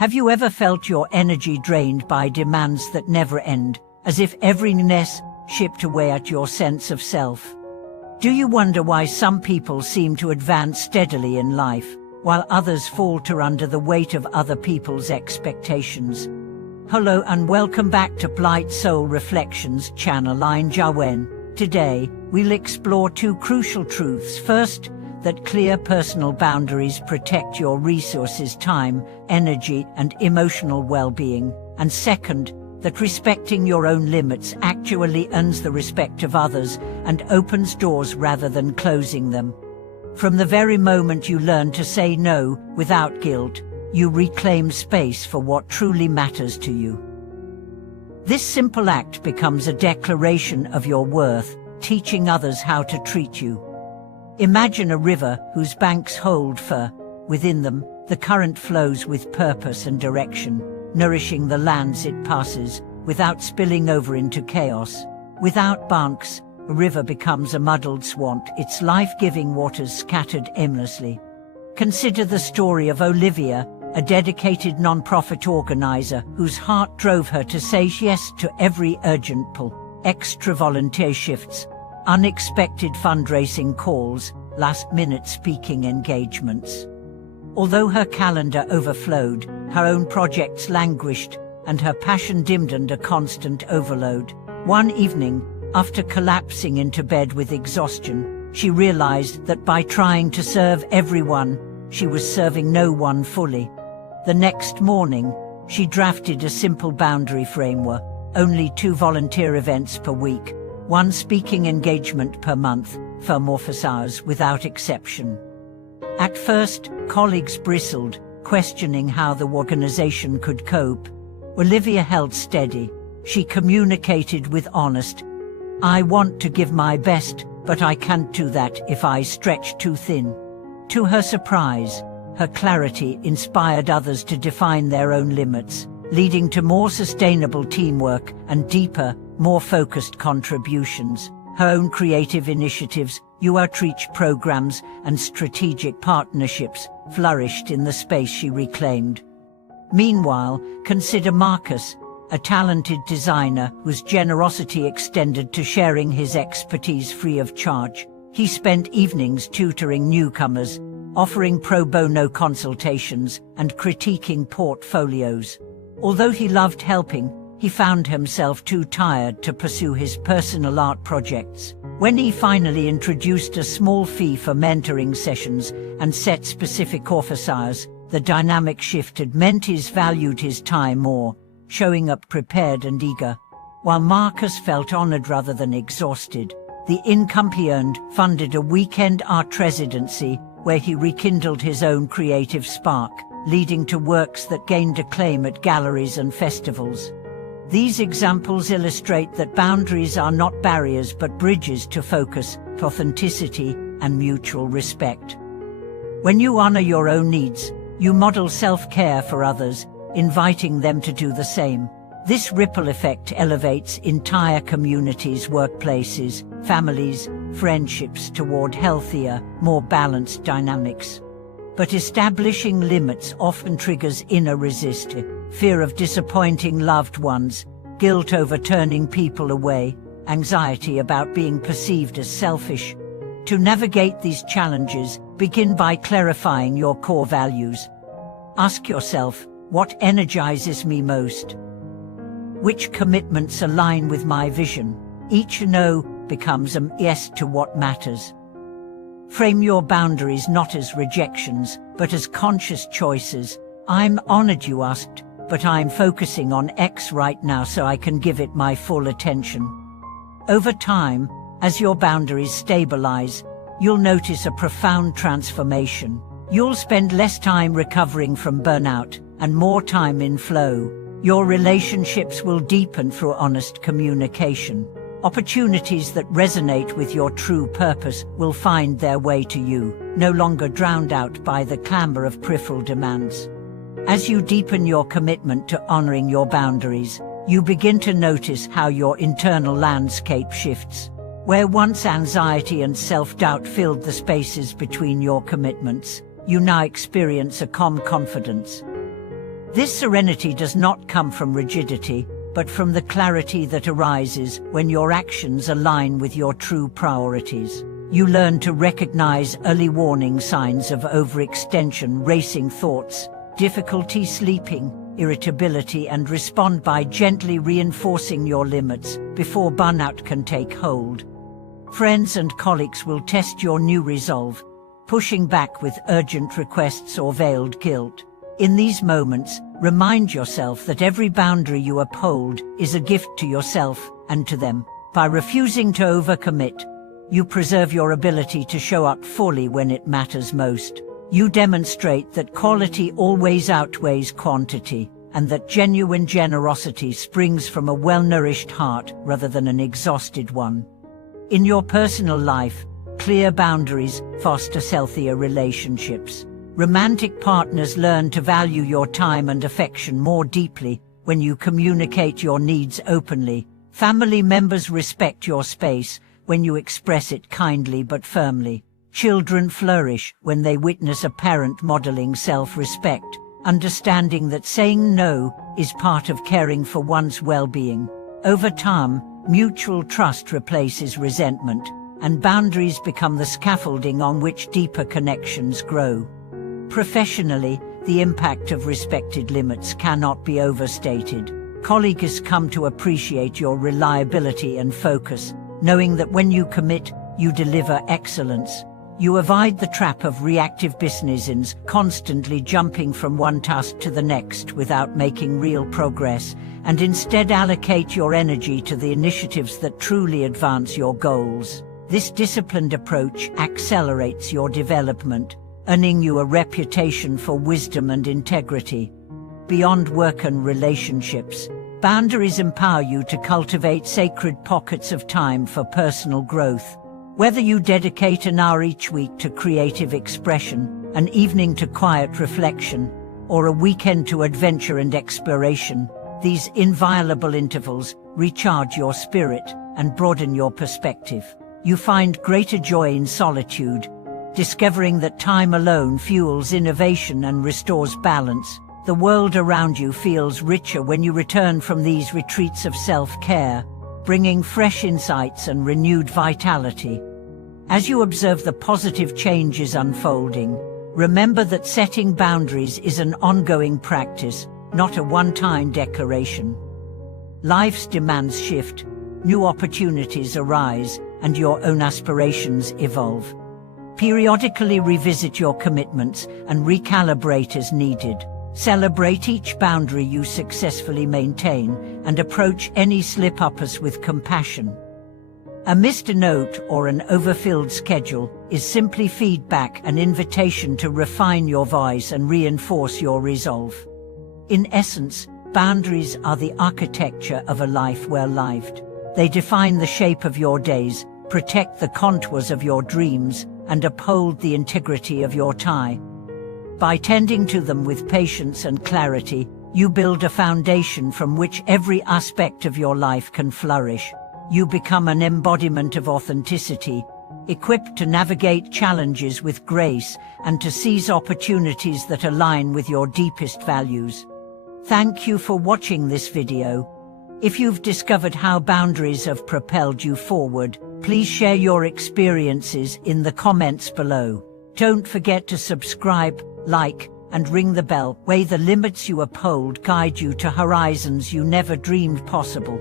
Have you ever felt your energy drained by demands that never end, as if every ness chipped away at your sense of self? Do you wonder why some people seem to advance steadily in life, while others falter under the weight of other people's expectations? Hello and welcome back to Blight Soul Reflections channel. I'm Jawen. Today, we'll explore two crucial truths. First, that clear personal boundaries protect your resources, time, energy, and emotional well-being. And second, that respecting your own limits actually earns the respect of others and opens doors rather than closing them. From the very moment you learn to say no without guilt, you reclaim space for what truly matters to you. This simple act becomes a declaration of your worth, teaching others how to treat you. Imagine a river whose banks hold within them, the current flows with purpose and direction, nourishing the lands it passes, without spilling over into chaos. Without banks, a river becomes a muddled swamp, its life-giving waters scattered aimlessly. Consider the story of Olivia, a dedicated non-profit organizer whose heart drove her to say yes to every urgent pull, extra volunteer shifts, unexpected fundraising calls, last-minute speaking engagements. Although her calendar overflowed, her own projects languished, and her passion dimmed under constant overload. One evening, after collapsing into bed with exhaustion, she realized that by trying to serve everyone, she was serving no one fully. The next morning, she drafted a simple boundary framework: only 2 volunteer events per week, 1 speaking engagement per month, for office hours without exception. At first, colleagues bristled, questioning how the organization could cope. Olivia held steady. She communicated with honesty. "I want to give my best, but I can't do that if I stretch too thin." To her surprise, her clarity inspired others to define their own limits, leading to more sustainable teamwork and deeper, more focused contributions. Her own creative initiatives, outreach programs, and strategic partnerships flourished in the space she reclaimed. Meanwhile, consider Marcus, a talented designer whose generosity extended to sharing his expertise free of charge. He spent evenings tutoring newcomers, offering pro bono consultations, and critiquing portfolios. Although he loved helping, he found himself too tired to pursue his personal art projects. When he finally introduced a small fee for mentoring sessions and set specific office hours, the dynamic shift had meant he valued his time more, showing up prepared and eager. While Marcus felt honored rather than exhausted, the income he earned funded a weekend art residency where he rekindled his own creative spark, leading to works that gained acclaim at galleries and festivals. These examples illustrate that boundaries are not barriers but bridges to focus, authenticity, and mutual respect. When you honor your own needs, you model self-care for others, inviting them to do the same. This ripple effect elevates entire communities, workplaces, families, friendships toward healthier, more balanced dynamics. But establishing limits often triggers inner resistance. Fear of disappointing loved ones, guilt over turning people away, anxiety about being perceived as selfish. To navigate these challenges, begin by clarifying your core values. Ask yourself, what energizes me most? Which commitments align with my vision? Each no becomes a yes to what matters. Frame your boundaries not as rejections, but as conscious choices. "I'm honored you asked, but I'm focusing on X right now so I can give it my full attention." Over time, as your boundaries stabilize, you'll notice a profound transformation. You'll spend less time recovering from burnout and more time in flow. Your relationships will deepen through honest communication. Opportunities that resonate with your true purpose will find their way to you, no longer drowned out by the clamor of peripheral demands. As you deepen your commitment to honoring your boundaries, you begin to notice how your internal landscape shifts. Where once anxiety and self-doubt filled the spaces between your commitments, you now experience a calm confidence. This serenity does not come from rigidity, but from the clarity that arises when your actions align with your true priorities. You learn to recognize early warning signs of overextension, racing thoughts, difficulty sleeping, irritability, and respond by gently reinforcing your limits before burnout can take hold. Friends and colleagues will test your new resolve, pushing back with urgent requests or veiled guilt. In these moments, remind yourself that every boundary you uphold is a gift to yourself and to them. By refusing to overcommit, you preserve your ability to show up fully when it matters most. You demonstrate that quality always outweighs quantity, and that genuine generosity springs from a well-nourished heart rather than an exhausted one. In your personal life, clear boundaries foster healthier relationships. Romantic partners learn to value your time and affection more deeply when you communicate your needs openly. Family members respect your space when you express it kindly but firmly. Children flourish when they witness a parent modeling self-respect, understanding that saying no is part of caring for one's well-being. Over time, mutual trust replaces resentment, and boundaries become the scaffolding on which deeper connections grow. Professionally, the impact of respected limits cannot be overstated. Colleagues come to appreciate your reliability and focus, knowing that when you commit, you deliver excellence. You avoid the trap of reactive businessmen, constantly jumping from one task to the next without making real progress, and instead allocate your energy to the initiatives that truly advance your goals. This disciplined approach accelerates your development, earning you a reputation for wisdom and integrity. Beyond work and relationships, boundaries empower you to cultivate sacred pockets of time for personal growth. Whether you dedicate an hour each week to creative expression, an evening to quiet reflection, or a weekend to adventure and exploration, these inviolable intervals recharge your spirit and broaden your perspective. You find greater joy in solitude, discovering that time alone fuels innovation and restores balance. The world around you feels richer when you return from these retreats of self-care, bringing fresh insights and renewed vitality. As you observe the positive changes unfolding, remember that setting boundaries is an ongoing practice, not a one-time declaration. Life's demands shift, new opportunities arise, and your own aspirations evolve. Periodically revisit your commitments and recalibrate as needed. Celebrate each boundary you successfully maintain and approach any slip-ups with compassion. A missed note or an overfilled schedule is simply feedback, an invitation to refine your voice and reinforce your resolve. In essence, boundaries are the architecture of a life well lived. They define the shape of your days, protect the contours of your dreams, and uphold the integrity of your time. By tending to them with patience and clarity, you build a foundation from which every aspect of your life can flourish. You become an embodiment of authenticity, equipped to navigate challenges with grace and to seize opportunities that align with your deepest values. Thank you for watching this video. If you've discovered how boundaries have propelled you forward, please share your experiences in the comments below. Don't forget to subscribe, like, and ring the bell. May the limits you uphold guide you to horizons you never dreamed possible.